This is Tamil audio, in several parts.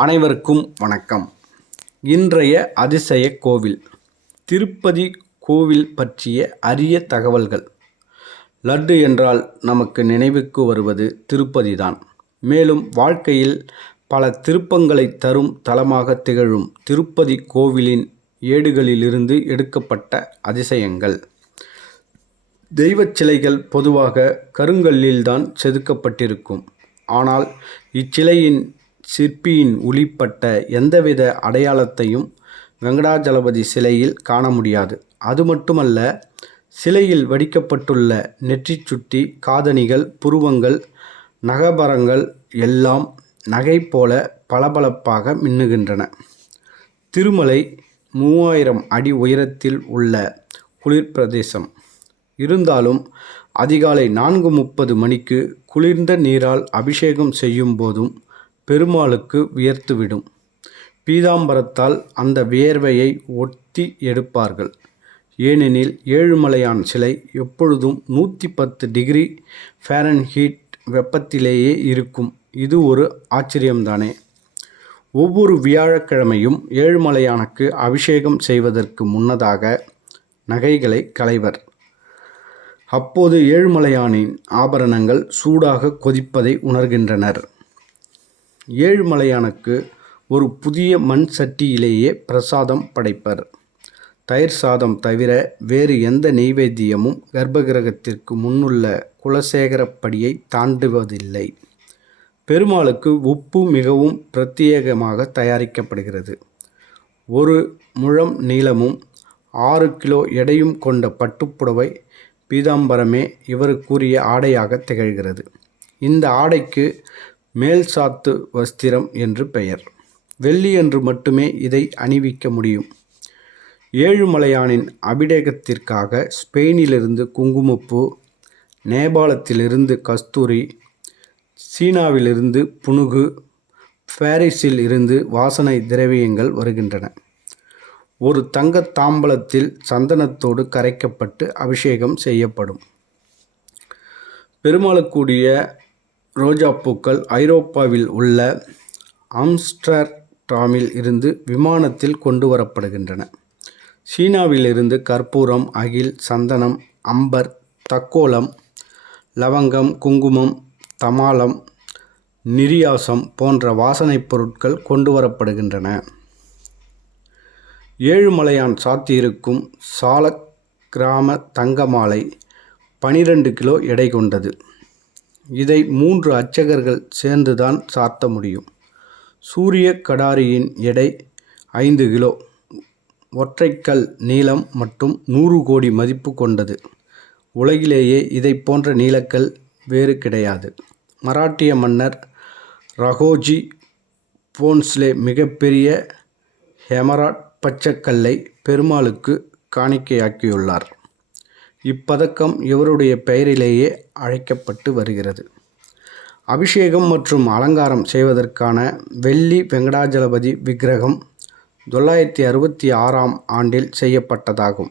அனைவருக்கும் வணக்கம். இன்றைய அதிசய கோவில் திருப்பதி கோவில் பற்றிய அரிய தகவல்கள். லட்டு என்றால் நமக்கு நினைவுக்கு வருவது திருப்பதி தான் மேலும் வாழ்க்கையில் பல திருப்பங்களை தரும் தலமாக திகழும் திருப்பதி கோவிலின் ஏடுகளிலிருந்து எடுக்கப்பட்ட அதிசயங்கள். தெய்வச் சிலைகள் பொதுவாக கருங்கல்லில்தான் செதுக்கப்பட்டிருக்கும். ஆனால் இச்சிலையின் சிற்பியின் ஒளிப்பட்ட எந்தவித அடையாளத்தையும் வெங்கடாஜலபதி சிலையில் காண முடியாது. அது மட்டுமல்ல சிலையில் வடிக்கப்பட்டுள்ள நெற்றிச் சுட்டி காதணிகள் புருவங்கள் நகபரங்கள் எல்லாம் நகை போல பளபளப்பாக மின்னுகின்றன. திருமலை மூவாயிரம் அடி உயரத்தில் உள்ள குளிர் பிரதேசம் இருந்தாலும் அதிகாலை நான்கு முப்பது மணிக்கு குளிர்ந்த நீரால் அபிஷேகம் செய்யும் போதும் பெருமாளுக்கு வியர்த்துவிடும் பீதாம்பரத்தால் அந்த வியர்வையை ஒட்டி எடுப்பார்கள். ஏனெனில் ஏழுமலையான் சிலை எப்பொழுதும் நூற்றி பத்து டிகிரி ஃபேரன்ஹீட் வெப்பத்திலேயே இருக்கும். இது ஒரு ஆச்சரியம்தானே? ஒவ்வொரு வியாழக்கிழமையும் ஏழுமலையானுக்கு அபிஷேகம் செய்வதற்கு முன்னதாக நகைகளை களைவர். அப்போது ஏழுமலையானின் ஆபரணங்கள் சூடாக கொதிப்பதை உணர்கின்றனர். ஏழுமலையானுக்கு ஒரு புதிய மண் சட்டியிலேயே பிரசாதம் படைப்பர். தயிர் சாதம் தவிர வேறு எந்த நெய்வேத்தியமும் கர்ப்பகிரகத்திற்கு முன்னுள்ள குலசேகரப்படியை தாண்டுவதில்லை. பெருமாளுக்கு உப்பு மிகவும் பிரத்யேகமாக தயாரிக்கப்படுகிறது. ஒரு முழம் நீளமும் ஆறு கிலோ எடையும் கொண்ட பட்டுப்புடவை பீதாம்பரமே இவருக்குரிய ஆடையாக திகழ்கிறது. இந்த ஆடைக்கு மேல் சாத்து வஸ்திரம் என்று பெயர். வெள்ளியன்று மட்டுமே இதை அணிவிக்க முடியும். ஏழுமலையானின் அபிடேகத்திற்காக ஸ்பெயினிலிருந்து குங்குமப்பூ நேபாளத்திலிருந்து கஸ்தூரி சீனாவிலிருந்து புனுகு பாரிஸில் இருந்து வாசனை திரவியங்கள் வருகின்றன. ஒரு தங்க தாம்பலத்தில் சந்தனத்தோடு கரைக்கப்பட்டு அபிஷேகம் செய்யப்படும். பெருமாளுக்குரிய ரோஜாப்பூக்கள் ஐரோப்பாவில் உள்ள ஆம்ஸ்டர்டாமில் இருந்து விமானத்தில் கொண்டு வரப்படுகின்றன. சீனாவிலிருந்து கற்பூரம் அகில் சந்தனம் அம்பர் தக்கோலம் லவங்கம் குங்குமம் தமாலம் நிரியாசம் போன்ற வாசனைப் பொருட்கள் கொண்டு வரப்படுகின்றன. ஏழுமலையான் சாத்தியிருக்கும் சால கிராம தங்கமாலை பனிரெண்டு கிலோ எடை கொண்டது. இதை மூன்று அர்ச்சகர்கள் சேர்ந்துதான் சாத்த முடியும். சூரிய கடாரியின் எடை ஐந்து கிலோ. ஒற்றைக்கல் நீளம் மற்றும் நூறு கோடி மதிப்பு கொண்டது. உலகிலேயே இதை போன்ற நீலக்கல் வேறு கிடையாது. மராட்டிய மன்னர் ரகோஜி போன்ஸ்லே மிகப்பெரிய ஹெமராட் பச்சைக்கல்லை பெருமாளுக்கு காணிக்கையாக்கியுள்ளார். இப்பதக்கம் இவருடைய பெயரிலேயே அழைக்கப்பட்டு வருகிறது. அபிஷேகம் மற்றும் அலங்காரம் செய்வதற்கான வெள்ளி வெங்கடாஜலபதி விக்கிரகம் தொள்ளாயிரத்தி அறுபத்தி ஆறாம் ஆண்டில் செய்யப்பட்டதாகும்.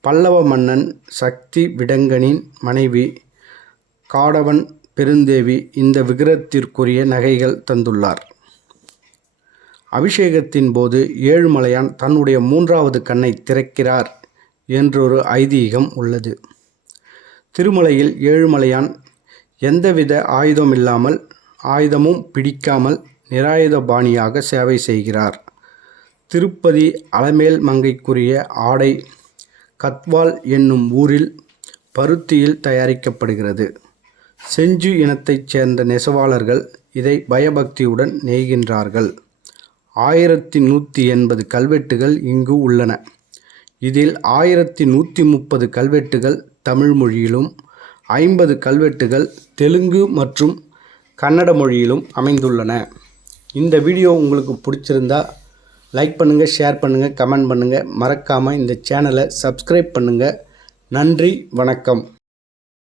பல்லவ மன்னன் சக்தி விடங்கனின் மனைவி காடவன் பெருந்தேவி இந்த விக்கிரகத்திற்குரிய நகைகள் தந்துள்ளார். அபிஷேகத்தின் போது ஏழுமலையான் தன்னுடைய மூன்றாவது கண்ணை திறக்கிறார். என்றொரு ஐதீகம் உள்ளது. திருமலையில் ஏழுமலையான் எந்தவித ஆயுதம் இல்லாமல் ஆயுதமும் பிடிக்காமல் நிராயுத பாணியாக சேவை செய்கிறார். திருப்பதி அலமேல் மங்கைக்குரிய ஆடை கத்வால் என்னும் ஊரில் பருத்தியில் தயாரிக்கப்படுகிறது. செஞ்சு இனத்தைச் சேர்ந்த நெசவாளர்கள் இதை பயபக்தியுடன் நெய்கின்றார்கள். ஆயிரத்தி நூற்றி எண்பது கல்வெட்டுகள் இங்கு உள்ளன. இதில் ஆயிரத்தி நூற்றி முப்பது கல்வெட்டுகள் தமிழ் மொழியிலும் ஐம்பது கல்வெட்டுகள் தெலுங்கு மற்றும் கன்னட மொழியிலும் அமைந்துள்ளன. இந்த வீடியோ உங்களுக்கு பிடிச்சிருந்தா லைக் பண்ணுங்கள் ஷேர் பண்ணுங்கள் கமெண்ட் பண்ணுங்கள் மறக்காமல் இந்த சேனலை சப்ஸ்கிரைப் பண்ணுங்கள் நன்றி வணக்கம்.